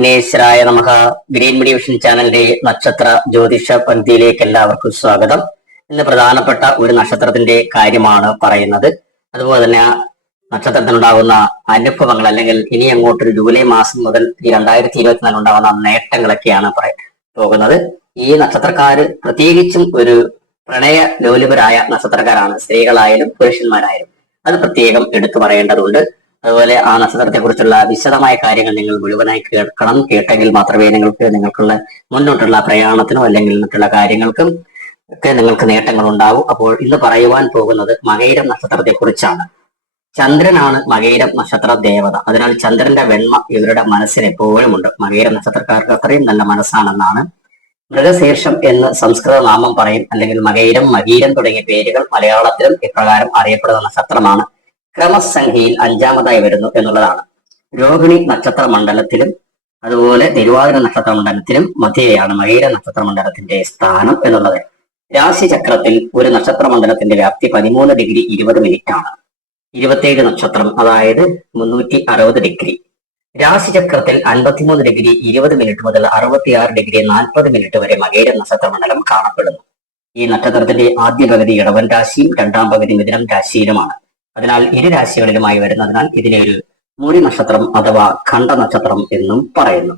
വിഘ്നേശ്വരായ നമുക്ക് green media vision ചാനലിന്റെ നക്ഷത്ര ജ്യോതിഷ പന്തിയിലേക്ക് എല്ലാവർക്കും സ്വാഗതം. ഇന്ന് പ്രധാനപ്പെട്ട ഒരു നക്ഷത്രത്തിന്റെ കാര്യമാണ് പറയുന്നത്. അതുപോലെ തന്നെ നക്ഷത്രത്തിനുണ്ടാകുന്ന അനുഭവങ്ങൾ അല്ലെങ്കിൽ ഇനി അങ്ങോട്ടൊരു ജൂലൈ മാസം മുതൽ ഈ രണ്ടായിരത്തി ഇരുപത്തിനാലിൽ ഉണ്ടാകുന്ന നേട്ടങ്ങളൊക്കെയാണ് പറയാൻ പോകുന്നത്. ഈ നക്ഷത്രക്കാര് പ്രത്യേകിച്ചും ഒരു പ്രണയ ലോലുപരായ നക്ഷത്രക്കാരാണ്. സ്ത്രീകളായാലും പുരുഷന്മാരായാലും അത് പ്രത്യേകം എടുത്തു പറയേണ്ടതുണ്ട്. അതുപോലെ ആ നക്ഷത്രത്തെ കുറിച്ചുള്ള വിശദമായ കാര്യങ്ങൾ നിങ്ങൾ മുഴുവനായി കേൾക്കണം. കേട്ടെങ്കിൽ മാത്രമേ നിങ്ങൾക്ക് നിങ്ങൾക്കുള്ള മുന്നോട്ടുള്ള പ്രയാണത്തിനോ അല്ലെങ്കിൽ മറ്റുള്ള കാര്യങ്ങൾക്കും ഒക്കെ നിങ്ങൾക്ക് നേട്ടങ്ങൾ ഉണ്ടാവും. അപ്പോൾ ഇന്ന് പറയുവാൻ പോകുന്നത് മകൈരം നക്ഷത്രത്തെ കുറിച്ചാണ് ചന്ദ്രനാണ് മകൈരം നക്ഷത്ര ദേവത. അതിനാൽ ചന്ദ്രന്റെ വെണ്മ ഇവരുടെ മനസ്സിന് എപ്പോഴും ഉണ്ട്. മകൈരം നക്ഷത്രക്കാർക്ക് അത്രയും നല്ല മനസ്സാണെന്നാണ് മൃഗശീർഷം എന്ന് സംസ്കൃത നാമം പറയും. അല്ലെങ്കിൽ മകൈരം മകീരം തുടങ്ങിയ പേരുകൾ മലയാളത്തിലും ഇപ്രകാരം അറിയപ്പെടുന്ന നക്ഷത്രമാണ്. ക്രമസംഖ്യയിൽ അഞ്ചാമതായി വരുന്നു എന്നുള്ളതാണ്. രോഹിണി നക്ഷത്ര മണ്ഡലത്തിലും അതുപോലെ തിരുവാതിര നക്ഷത്ര മണ്ഡലത്തിലും മധ്യയാണ് മകീര നക്ഷത്ര മണ്ഡലത്തിന്റെ സ്ഥാനം എന്നുള്ളത്. രാശിചക്രത്തിൽ ഒരു നക്ഷത്ര മണ്ഡലത്തിന്റെ വ്യാപ്തി പതിമൂന്ന് ഡിഗ്രി ഇരുപത് മിനിറ്റ് ആണ് ഇരുപത്തിയേഴ് നക്ഷത്രം അതായത് മുന്നൂറ്റി അറുപത് ഡിഗ്രി. രാശിചക്രത്തിൽ അൻപത്തിമൂന്ന് ഡിഗ്രി ഇരുപത് മിനിറ്റ് മുതൽ അറുപത്തിയാറ് ഡിഗ്രി നാൽപ്പത് മിനിറ്റ് വരെ മകേര നക്ഷത്ര മണ്ഡലം കാണപ്പെടുന്നു. ഈ നക്ഷത്രത്തിന്റെ ആദ്യ പകുതി ഇടവൻ രാശിയും രണ്ടാം പകുതി മിഥുനം രാശിയിലുമാണ്. അതിനാൽ ഇരു രാശികളിലുമായി വരുന്നതിനാൽ ഇതിനെ ഒരു മൂടി നക്ഷത്രം അഥവാ ഖണ്ഡ നക്ഷത്രം എന്നും പറയുന്നു.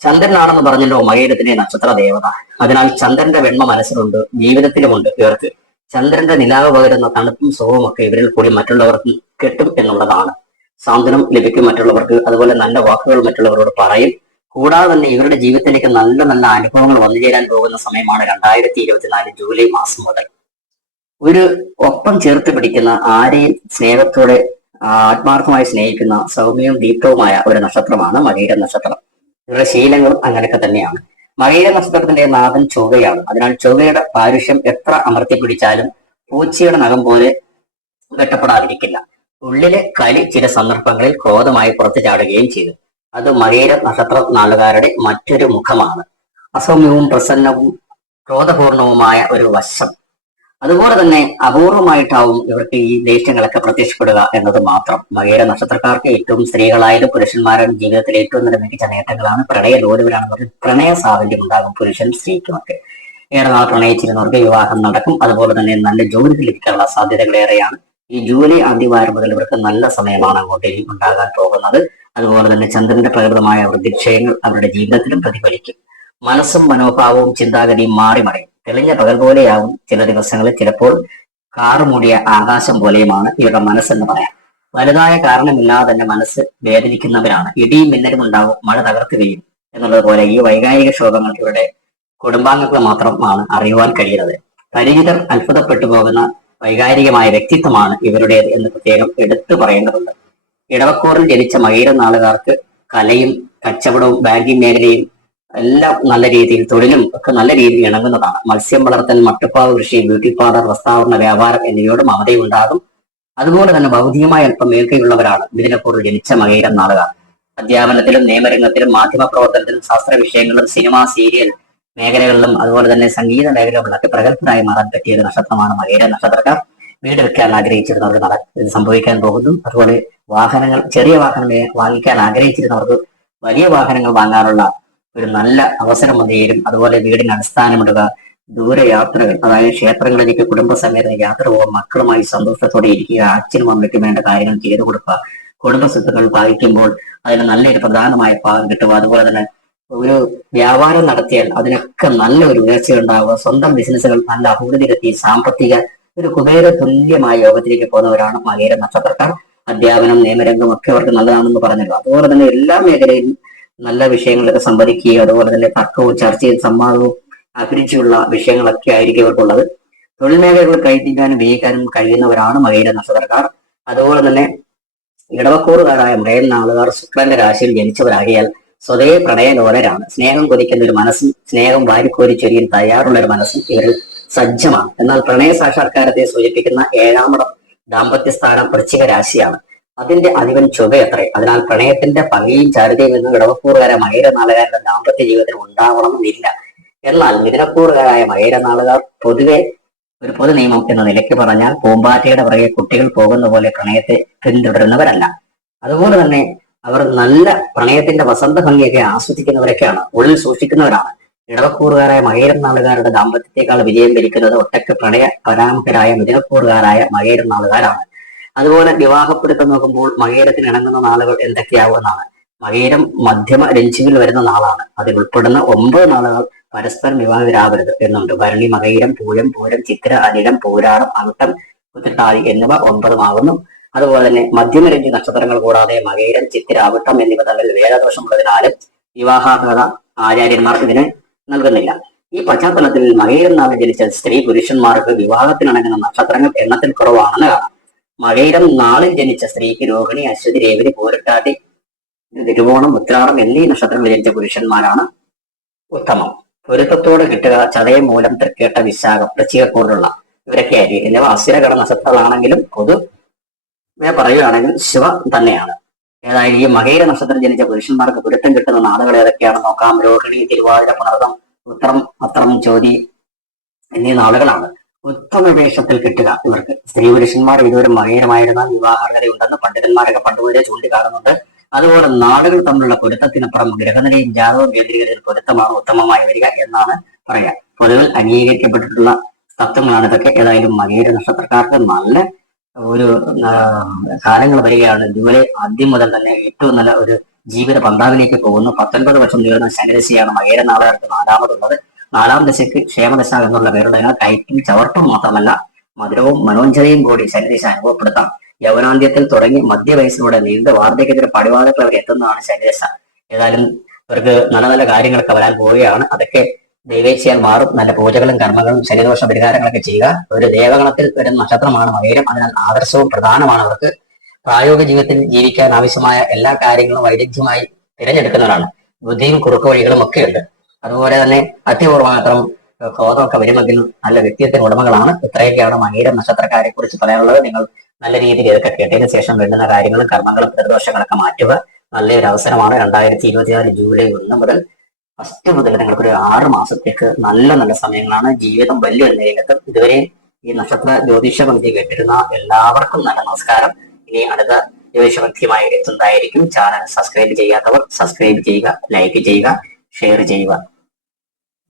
ചന്ദ്രനാണെന്ന് പറഞ്ഞല്ലോ മകേരത്തിന്റെ നക്ഷത്ര ദേവത. അതിനാൽ ചന്ദ്രന്റെ വെണ്മ മനസ്സിലുണ്ട് ജീവിതത്തിലുമുണ്ട് ഇവർക്ക്. ചന്ദ്രന്റെ നിലാവ് പകരുന്ന തണുപ്പും സുഖവും ഒക്കെ ഇവരിൽ കൂടി മറ്റുള്ളവർക്ക് കിട്ടും എന്നുള്ളതാണ്. സാന്ത്വനം ലഭിക്കും മറ്റുള്ളവർക്ക് അതുപോലെ നല്ല വാക്കുകൾ മറ്റുള്ളവരോട് പറയും. കൂടാതെ തന്നെ ഇവരുടെ ജീവിതത്തിലേക്ക് നല്ല നല്ല അനുഭവങ്ങൾ വന്നു ചേരാൻ പോകുന്ന സമയമാണ് രണ്ടായിരത്തി ഇരുപത്തിനാല് ജൂലൈ മാസം മുതൽ. ഒരു ഒപ്പം ചേർത്ത് പിടിക്കുന്ന ആരെയും സ്നേഹത്തോടെ ആത്മാർത്ഥമായി സ്നേഹിക്കുന്ന സൗമ്യവും ദീപ്തവുമായ ഒരു നക്ഷത്രമാണ് മകീര നക്ഷത്രം. ഇവരുടെ ശീലങ്ങളും അങ്ങനെയൊക്കെ തന്നെയാണ്. മകീര നക്ഷത്രത്തിന്റെ നാഥൻ ചൊവ്വയാണ്. അതിനാൽ ചൊവ്വയുടെ പാരുഷ്യം എത്ര അമർത്തി പിടിച്ചാലും പൂച്ചയുടെ നഖം പോലെ വെട്ടപ്പെടാതിരിക്കില്ല. ഉള്ളിലെ കലി ചില സന്ദർഭങ്ങളിൽ ക്രോധമായി പുറത്തു ചാടുകയും ചെയ്തു. അത് മകീര നക്ഷത്ര നാളുകാരുടെ മറ്റൊരു മുഖമാണ്. അസൗമ്യവും പ്രസന്നവും ക്രോധപൂർണവുമായ ഒരു വശം. അതുപോലെ തന്നെ അപൂർവമായിട്ടാവും ഇവർക്ക് ഈ ദേഷ്യങ്ങളൊക്കെ പ്രത്യക്ഷപ്പെടുക എന്നത് മാത്രം. മകേര നക്ഷത്രക്കാർക്ക് ഏറ്റവും സ്ത്രീകളായാലും പുരുഷന്മാരും ജീവിതത്തിൽ ഏറ്റവും നല്ല മികച്ച നേട്ടങ്ങളാണ് പ്രണയ ലോലുവിലാണ് പറഞ്ഞത് പ്രണയ സാഹചര്യം ഉണ്ടാകും പുരുഷൻ സ്ത്രീക്കുമൊക്കെ. ഏറെ നാൾ പ്രണയിച്ചിരുന്നവർക്ക് വിവാഹം നടക്കും. അതുപോലെ തന്നെ നല്ല ജോലി ലഭിക്കാനുള്ള സാധ്യതകൾ ഏറെയാണ്. ഈ ജൂലൈ ആദ്യവാരം മുതൽ ഇവർക്ക് നല്ല സമയമാണ് അങ്ങോട്ട് ഉണ്ടാകാൻ പോകുന്നത്. അതുപോലെ തന്നെ ചന്ദ്രന്റെ പ്രകൃതമായ വൃദ്ധിക്ഷയങ്ങൾ അവരുടെ ജീവിതത്തിലും പ്രതിഫലിക്കും. മനസ്സും മനോഭാവവും ചിന്താഗതിയും മാറി മറിയും തെളിഞ്ഞ പകൽ പോലെയാകും ചില ദിവസങ്ങളിൽ. ചിലപ്പോൾ കാറ് മൂടിയ ആകാശം പോലെയുമാണ് ഇവരുടെ മനസ്സെന്ന് പറയാം. വലുതായ കാരണമില്ലാതെ തന്നെ മനസ്സ് വേദനിക്കുന്നവരാണ്. ഇടിയും മിന്നലും ഉണ്ടാവും മഴ തകർത്ത് വീഴും എന്നുള്ളത് പോലെ ഈ വൈകാരിക ശോകങ്ങൾ ഇവരുടെ കുടുംബാംഗങ്ങൾ മാത്രമാണ് അറിയുവാൻ കഴിയുന്നത്. പരിചിതർ അത്ഭുതപ്പെട്ടു പോകുന്ന വൈകാരികമായ വ്യക്തിത്വമാണ് ഇവരുടേത് എന്ന് പ്രത്യേകം എടുത്തു പറയേണ്ടതുണ്ട്. ഇടവക്കൂറിൽ ജനിച്ച മകീര നാളുകാർക്ക് കലയും കച്ചവടവും ബാങ്കിങ് മേഖലയും എല്ലാം നല്ല രീതിയിൽ തൊഴിലും ഒക്കെ നല്ല രീതിയിൽ ഇണങ്ങുന്നതാണ്. മത്സ്യം വളർത്തൽ മട്ടുപ്പാവ് കൃഷി ബ്യൂട്ടി പാർലർ വസ്താവരണ വ്യാപാരം എന്നിവയോട് മമതയുണ്ടാകും അതുപോലെ തന്നെ ഭൗതികമായ അല്പം മേൽക്കൈയുള്ളവരാണ് ഇതിനെക്കുറിച്ച് ജനിച്ച മകയിരം നാളുകാർ അധ്യാപനത്തിലും നിയമരംഗത്തിലും മാധ്യമ പ്രവർത്തനത്തിലും ശാസ്ത്ര വിഷയങ്ങളിലും സിനിമ സീരിയൽ മേഖലകളിലും അതുപോലെ തന്നെ സംഗീത മേഖലകളിലൊക്കെ പ്രഗത്ഭരായി മാറാൻ പറ്റിയ ഒരു നക്ഷത്രമാണ് മകയിര നക്ഷത്രക്കാർ. വീട് വെക്കാൻ ആഗ്രഹിച്ചിരുന്നവർക്ക് നട ഇത് സംഭവിക്കാൻ പോകുന്നു. അതുപോലെ വാഹനങ്ങൾ ചെറിയ വാഹനം വേ- വാങ്ങിക്കാൻ ആഗ്രഹിച്ചിരുന്നവർക്ക് വലിയ വാഹനങ്ങൾ വാങ്ങാനുള്ള ഒരു നല്ല അവസരം വന്നു ചേരും. അതുപോലെ വീടിന് അടിസ്ഥാനമിടുക. ദൂരയാത്രകൾ അതായത് ക്ഷേത്രങ്ങളിലേക്ക് കുടുംബസമേതം യാത്ര പോകാൻ മക്കളുമായി സന്തോഷത്തോടെ ഇരിക്കുക അച്ഛനും അമ്മയ്ക്കും വേണ്ട കാര്യങ്ങൾ ചെയ്തു കൊടുക്കുക. കുടുംബ സ്വത്തുക്കൾ പാലിക്കുമ്പോൾ അതിന് നല്ലൊരു പ്രധാനമായ പാകം കിട്ടുക അതുപോലെ തന്നെ ഒരു വ്യാപാരം നടത്തിയാൽ അതിനൊക്കെ നല്ല ഒരു ഉയർച്ച ഉണ്ടാവുക. സ്വന്തം ബിസിനസ്സുകൾ നല്ല അഭിവൃദ്ധിയിലെത്തി സാമ്പത്തിക ഒരു കുബേര തുല്യമായ യോഗത്തിലേക്ക് പോകുന്നവരാണ് മകേര നക്ഷത്രക്കാർ. അധ്യാപനം നിയമരംഗം ഒക്കെ അവർക്ക് നല്ലതാണെന്ന് പറഞ്ഞല്ലോ. അതുപോലെ തന്നെ എല്ലാ മേഖലയിലും നല്ല വിഷയങ്ങളൊക്കെ സംവദിക്കുകയും അതുപോലെ തന്നെ തർക്കവും ചർച്ചയും സംവാദവും അഭിരുചിയുള്ള വിഷയങ്ങളൊക്കെ ആയിരിക്കും ഇവർക്കുള്ളത്. തൊഴിൽ മേഖലകൾ കൈത്തിക്കാനും വിജയിക്കാനും കഴിയുന്നവരാണ് മകയിലെ നക്ഷത്രക്കാർ. അതുപോലെ തന്നെ ഇടവക്കൂറുകാരായ മൃഗൻ നാളുകാർ ശുക്രന്റെ രാശിയിൽ ജനിച്ചവരാകിയാൽ സ്വതേ പ്രണയലോലരാണ്. സ്നേഹം കൊതിക്കുന്ന ഒരു മനസ്സും സ്നേഹം വാരിക്കോരി ചൊരിയാൻ തയ്യാറുള്ള ഒരു മനസ്സും ഇവരിൽ സജ്ജമാണ്. എന്നാൽ പ്രണയ സാക്ഷാത്കാരത്തെ സൂചിപ്പിക്കുന്ന ഏഴാമടം ദാമ്പത്യ സ്ഥാനം വൃശ്ചിക രാശിയാണ്. അതിന്റെ അധിപൻ ചൊവ്വയത്രേ. അതിനാൽ പ്രണയത്തിന്റെ ഭംഗിയും ചാരുതയും എന്നും ഇടവക്കൂറുകാര മകരനാളുകാരുടെ ദാമ്പത്യ ജീവിതത്തിൽ ഉണ്ടാവണമെന്നില്ല. എന്നാൽ മിഥുനക്കൂറുകാരായ മകരനാളുകാർ പൊതുവെ ഒരു പൊതു നിയമം എന്ന നിലയ്ക്ക് പറഞ്ഞാൽ പൂമ്പാറ്റയുടെ പുറകെ കുട്ടികൾ പോകുന്ന പോലെ പ്രണയത്തെ പിന്തുടരുന്നവരല്ല. അതുപോലെ തന്നെ അവർ നല്ല പ്രണയത്തിന്റെ വസന്ത ഭംഗിയൊക്കെ ആസ്വദിക്കുന്നവരൊക്കെയാണ് ഉള്ളിൽ സൂക്ഷിക്കുന്നവരാണ്. ഇടവക്കൂറുകാരായ മകേരം നാളുകാരുടെ ദാമ്പത്യത്തെക്കാൾ വിജയം ഭരിക്കുന്നത് ഒട്ടക്ക് പ്രണയ പരാമുഖരായ മിഥുനക്കൂറുകാരായ മകേരം നാളുകാരാണ് അതുപോലെ വിവാഹപ്പെടുത്തം നോക്കുമ്പോൾ മകേരത്തിന് ഇണങ്ങുന്ന നാളുകൾ എന്തൊക്കെയാവുമെന്നാണ് മകേരം മധ്യമ രഞ്ജിവിൽ വരുന്ന നാളാണ്. അതിൽ ഉൾപ്പെടുന്ന ഒമ്പത് നാളുകൾ പരസ്പരം വിവാഹിതരാവരുത് എന്നുണ്ട്. ഭരണി മകയിരം പൂരം പൂരം ചിത്ര അനിലം പൂരാടം അവിട്ടം കുത്തിട്ടാതി എന്നിവ ഒമ്പതുമാകുന്നു. അതുപോലെ തന്നെ മധ്യമരഞ്ജി നക്ഷത്രങ്ങൾ കൂടാതെ മകയിരം ചിത്തിര അവിട്ടം എന്നിവ തമ്മിൽ വേദദോഷമുള്ളതിനാലും വിവാഹാർഹത ആചാര്യന്മാർ ഇതിന് നൽകുന്നില്ല. ഈ പശ്ചാത്തലത്തിൽ മകയിരം നാളിൽ ജനിച്ച സ്ത്രീ പുരുഷന്മാർക്ക് വിവാഹത്തിനടങ്ങുന്ന നക്ഷത്രങ്ങൾ എണ്ണത്തിൽ കുറവാണെന്ന് കാണാം. മകയിരം നാളിൽ ജനിച്ച സ്ത്രീക്ക് രോഹിണി അശ്വതി രേവതി പോരട്ടാതി. തിരുവോണം ഉത്രാടം എന്നീ നക്ഷത്രങ്ങളിൽ ജനിച്ച പുരുഷന്മാരാണ് ഉത്തമം. പൊരുത്തത്തോട് കിട്ടുക ചതയം മൂലം തൃക്കേട്ട വിശാഖം വൃശ്ചികക്കൂടുള്ള ഇവരൊക്കെ ആയിരിക്കും എന്നിവ അസുരഘട നക്ഷത്രങ്ങളാണെങ്കിലും പൊതു പറയുകയാണെങ്കിൽ ശിവ തന്നെയാണ്. ഏതായാലും ഈ മകയിര നക്ഷത്രം ജനിച്ച പുരുഷന്മാർക്ക് പൊരുത്തം കിട്ടുന്ന നാളുകൾ ഏതൊക്കെയാണ് നോക്കാം. രോഹിണി തിരുവാതിര പുണർതം ഉത്രം അത്രം ചോതി എന്നീ നാളുകളാണ്. ഉത്തമ വേഷത്തിൽ കിട്ടുക. ഇവർക്ക് സ്ത്രീ പുരുഷന്മാർ ഇതുവരെ മകേരമായിരുന്നാൽ വിവാഹാർഹതയുണ്ടെന്ന് പണ്ഡിതന്മാരൊക്കെ പണ്ടുവരെ ചൂണ്ടിക്കാണുന്നുണ്ട്. അതുപോലെ നാടുകൾ തമ്മിലുള്ള പൊരുത്തത്തിനപ്പുറം ഗ്രഹനിലയും ജാതകവും കേന്ദ്രീകരിച്ച പൊരുത്തമാണ് ഉത്തമമായി വരിക എന്നാണ് പറയുക പൊതുവിൽ അംഗീകരിക്കപ്പെട്ടിട്ടുള്ള തത്വങ്ങളാണ് ഇതൊക്കെ. ഏതായാലും മകേര നക്ഷത്രക്കാർക്ക് നല്ല ഒരു കാലങ്ങൾ വരികയാണ്. ജൂലൈ ആദ്യം മുതൽ തന്നെ ഏറ്റവും നല്ല ഒരു ജീവിത പന്താവിലേക്ക് പോകുന്നു. പത്തൊൻപത് വർഷം നീളുന്ന ശനിരശിയാണ് മകേര നാളുകാർക്ക് നാലാമതുള്ളത്. നാലാം ദശയ്ക്ക് ക്ഷേമദശ എന്നുള്ള പേരുള്ളതിനാൽ കയറ്റും ചവർട്ടും മാത്രമല്ല മധുരവും മനോഞ്ചരയും കൂടി ശനിദശ അനുഭവപ്പെടുത്താം. യൗവനാന്ത്യത്തിൽ തുടങ്ങി മധ്യവയസ്സിലൂടെ നീണ്ട വാർദ്ധക്യത്തിന് പടിവാദത്തിൽ അവർ എത്തുന്നതാണ് ശനിദശ. ഏതായാലും ഇവർക്ക് നല്ല നല്ല കാര്യങ്ങളൊക്കെ വരാൻ പോവുകയാണ്. അതൊക്കെ ദൈവേച്ഛയാൽ മാറും. നല്ല പൂജകളും കർമ്മങ്ങളും ശനിദോഷ പരിഹാരങ്ങളൊക്കെ ചെയ്യുക. ഒരു ദേവഗണത്തിൽ വരുന്ന നക്ഷത്രമാണ് മകരം അതിനാൽ ആദർശവും പ്രധാനമാണ് അവർക്ക്. പ്രായോഗിക ജീവിതത്തിൽ ജീവിക്കാൻ ആവശ്യമായ എല്ലാ കാര്യങ്ങളും വൈരുദ്ധ്യമായി തിരഞ്ഞെടുക്കുന്നവരാണ്. ബുദ്ധിയും കുറുക്കു വഴികളും ഒക്കെ ഉണ്ട് അതുപോലെ തന്നെ അത്യപൂർവമാത്രം ക്രോധമൊക്കെ വരുമെങ്കിൽ നല്ല വ്യക്തിത്വത്തിന് ഉടമകളാണ്. ഇത്രയൊക്കെയാണ് മകീരം നക്ഷത്രക്കാരെ കുറിച്ച് പറയാനുള്ളത്. നിങ്ങൾ നല്ല രീതിയിൽ ഇതൊക്കെ കേട്ടതിന് ശേഷം വേണ്ടുന്ന കാര്യങ്ങളും കർമ്മങ്ങളും പ്രതിദോഷങ്ങളൊക്കെ മാറ്റുക. നല്ലൊരു അവസരമാണ് രണ്ടായിരത്തി ഇരുപത്തിനാല് ജൂലൈ ഒന്ന് മുതൽ ഫസ്റ്റ് മുതൽ നിങ്ങൾക്കൊരു ആറ് മാസത്തേക്ക് നല്ല നല്ല സമയങ്ങളാണ്. ജീവിതം വലിയൊരു നിലയിലെത്തും. ഇതുവരെ ഈ നക്ഷത്ര ജ്യോതിഷ പങ്ക്തി കേട്ടിരുന്ന എല്ലാവർക്കും നല്ല നമസ്കാരം. ഇനി അടുത്ത ജ്യോതിഷ പങ്ക്തിയുമായി എത്തുന്നതായിരിക്കും. ചാനൽ സബ്സ്ക്രൈബ് ചെയ്യാത്തവർ സബ്സ്ക്രൈബ് ചെയ്യുക ലൈക്ക് ചെയ്യുക. ഷെയർ ചെയ്യുക.